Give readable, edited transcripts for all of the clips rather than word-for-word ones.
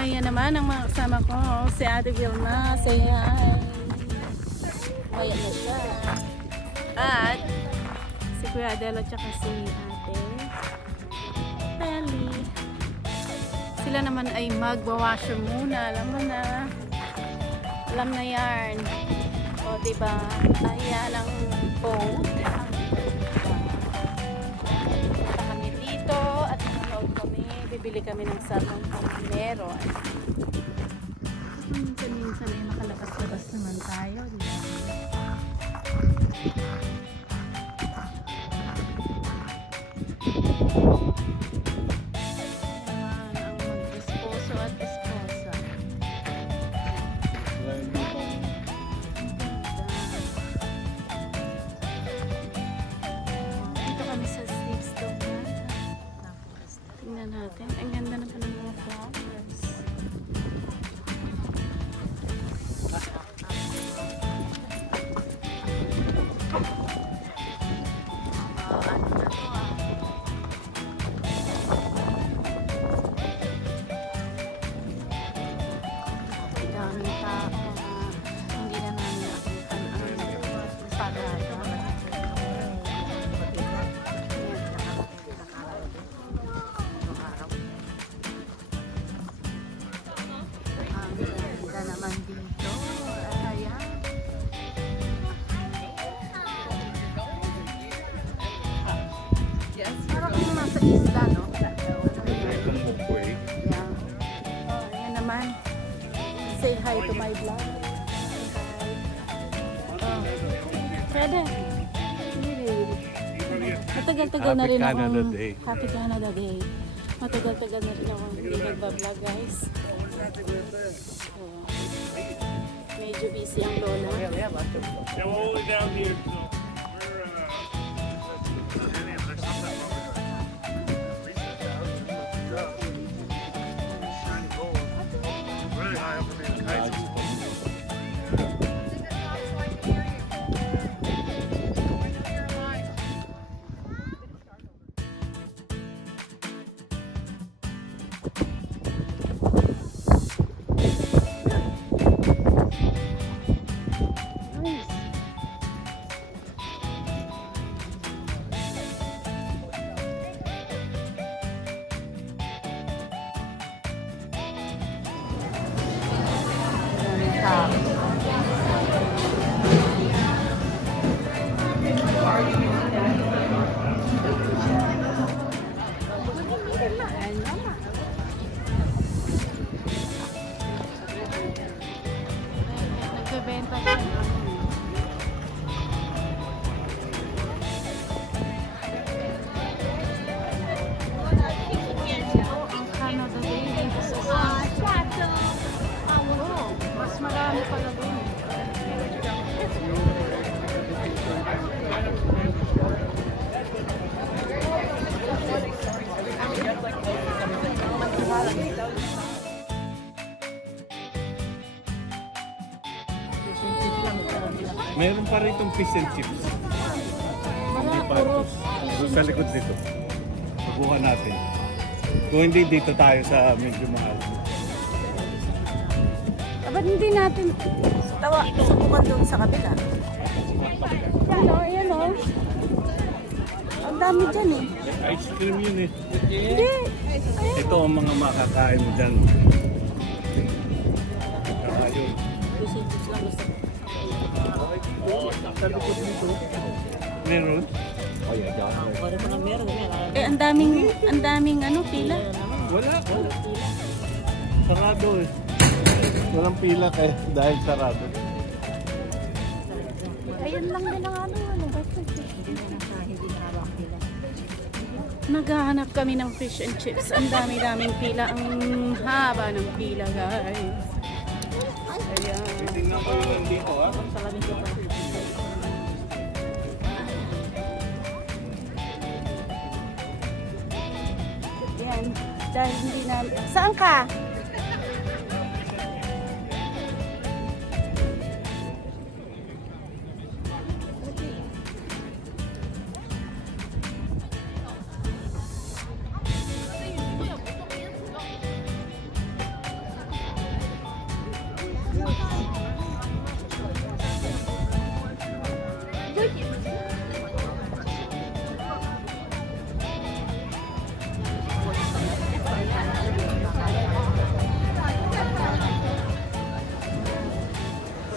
Ayan naman ang mga kasama ko. Si Ate Vilma. Say hi. Ayan na siya. At si Kuya Adelo tsaka si Ate Telly. Sila naman ay magwawasher muna. Alam mo na. Alam na yan. O diba? Ayan ang boat. Punta kami dito at nanonood kami. Bibili kami ng salmon kung meron. Minsan ay makalabas-labas naman tayo. Diba? Naman ang mag-esposo at esposa. Dito kami sa Slipstone. Tingnan natin. Ang ganda na pa ng mga flowers. Daming tao. Hindi na namin nakitan ang pagkata. Ang ganda naman dito. Ayan. Parang kung nasa isla, no? Yeah. Oh, ayan naman. Say hi to my vlog. Oh. Pwede. Matagal-tagal na rin ako. Canada Day. Happy Canada Day. Matagal-tagal na rin ako hindi nagbablog, guys. So, medyo busy ang lola. Yeah, we're all the way down here, so we're there's something wrong with shiny gold. Really high up in the kites. Nice. Maraming tao. Nagbebenta ka ng ano. Ang Canada Day dito sa mas marami pala doon. Meron pa rin itong fish and chips. Mga May puro patos. Doon sa likod dito. Subukan natin. Kung hindi, dito tayo sa medyo mahal. Ba't hindi natin subukan doon sa kabila? Yan o, yan o. Ang dami dyan eh. Ice cream yun eh. Hindi. Ito ang mga makakain mo dyan. Ayun. Sa likod dito. Meron? Eh, ang daming ano, pila. Wala. Sarado eh. Walang pila kaya dahil sarado. Ayun lang din ang ano. Naghahanap kami ng fish and chips. Ang dami-daming pila. Ang haba ng pila, guys. Ayan. Tingnan ko yung dito ah. Ayan. Dahil hindi na... Saan ka?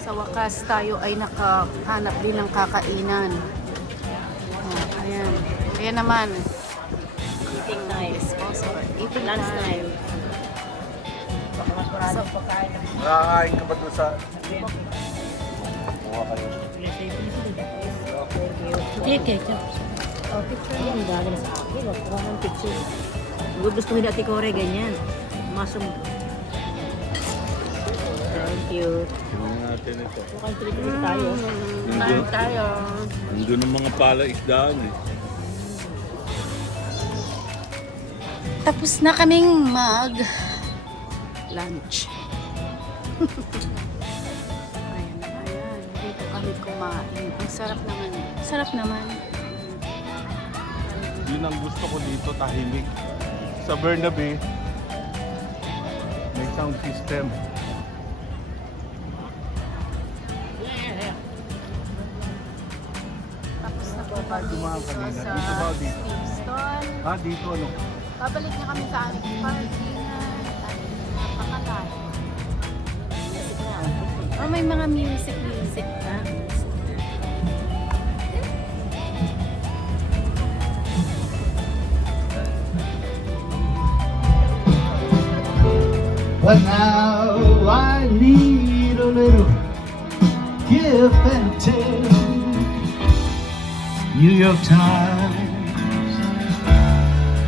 Sa wakas tayo ay nakahanap din ng kakainan. Oh, ayan. Ayan naman. Eating time. Sponsor. Eating Lunch time. time. Baka mas maraming pagkain. Nakakain ka ba doon sa... Mukha kayo. Thank you. Hindi, ketchup. Oh, picture yan. Gagal na sa akin. Wag ko ng picture. Gusto ni Ate Kore, ganyan. Masum. Thank you. Tingnan natin ito. Mukhang trip tayo. Kain tayo. Nandun ang mga palaisdaan eh. Tapos na kaming mag lunch. Ayan, ayan. Dito kami kumain. Ang sarap naman. Sarap naman. Yun ang gusto ko dito, tahimik. Sa Bernabe, may sound system. Tapos na po kami dumaan dito kanina. sa Dito ba? Dito? Stevenson. Dito ano? Babalik na kami sa aming parkingan. At napakalayo. Oh, may mga music pa. But now I need a little give and take. New York Times,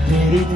made it